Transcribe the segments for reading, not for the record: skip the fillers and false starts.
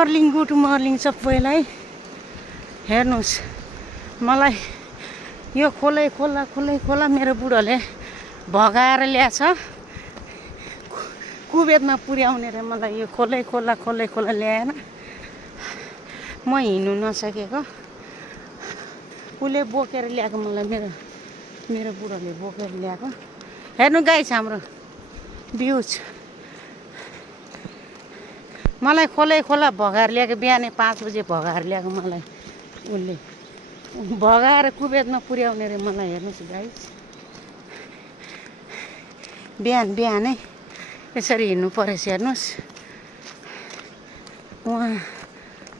Good morning सबैलाई। हेर्नुहोस् मलाई यो खोलै खोला मेरो बुढोले भगाएर ल्याछ कुबेतमा पुर्याउने रे मलाई यो खोलै खोला ल्याएर म हिँड्नु नसकेको उसले बोकेर ल्याएको मलाई मेरो बुढोले बोकेर ल्याएको। हेर्नु गाइस हाम्रो भ्यूज मलाई खोला भगाएर ल्याएको बिहानै 5 बजे भगाएर ल्याएको मलाई उसले भगाएर कुबेतमा पुर्याउने रे मलाई। हेर्नुहोस् गाइस बिहानै यसरी हिँड्नु परेछ। हेर्नुहोस् उहाँ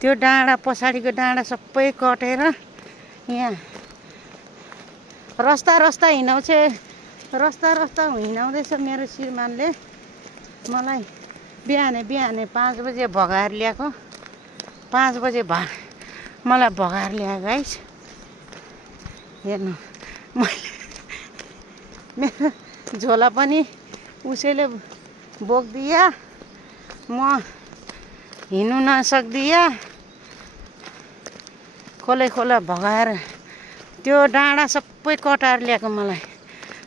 त्यो डाँडा पछाडिको डाँडा सबै कटेर यहाँ रस्ता हिँडाउँदैछ मेरो श्रीमानले मलाई बिहानै 5 बजे भगाएर ल्याएको। 5 बजे मलाई भगाएर ल्याएको गाइस। हेर्नु मैले मेरो झोला पनि उसैले बोक्दिया म हिँड्नु नसक्दिया खोला भगाएर त्यो डाँडा सबै कटाएर ल्याएको मलाई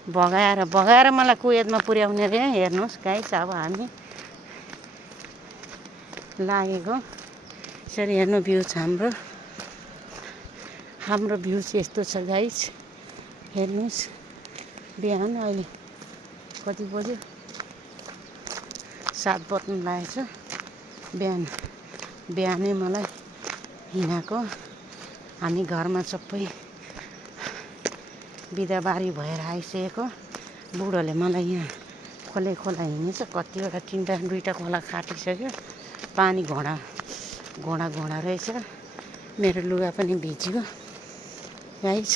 भगाएर मलाई कुवेतमा पुर्याउने रे। हेर्नुहोस् गाइस अब हामी लागेको यसरी हेर्नु भ्यूज हाम्रो भ्यूज यस्तो छ गाइस। हेर्नुहोस् बिहान अहिले कति बज्यो 7 बज्न लागेछ। बिहानै मलाई हिँडाएको हामी घरमा सबै बिदाबारी भएर आइसकेको। बुढोले मलाई यहाँ खोला हिँडेछ कतिवटा 2टा खोला काटिसक्यो। पानी घोडा रहेछ। मेरो लुगा पनि भिज्यो गाइस।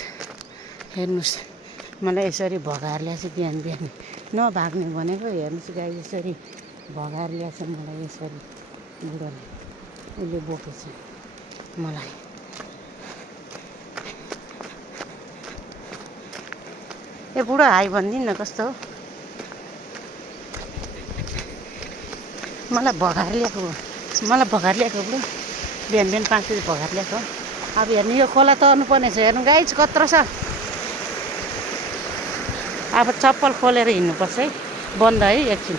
हेर्नुहोस् मलाई यसरी भगाएर ल्याएछ बिहान नभाग्ने भनेको। हेर्नुहोस् गाइस यसरी भगाएर ल्याएछ मलाई यसरी बुढोले उसले बोकेछ मलाई। ए बुढो हाई भनिदिनु न कस्तो हो। मलाई भगाएर ल्याएको बुढो बिहान 5 बजी भगाएर ल्याएको। अब हेर्नु यो खोला तर्नु पर्ने छ। हेर्नु गाइस कत्रो छ। अब चप्पल खोलेर हिँड्नुपर्छ है। बन्द है एकछिन।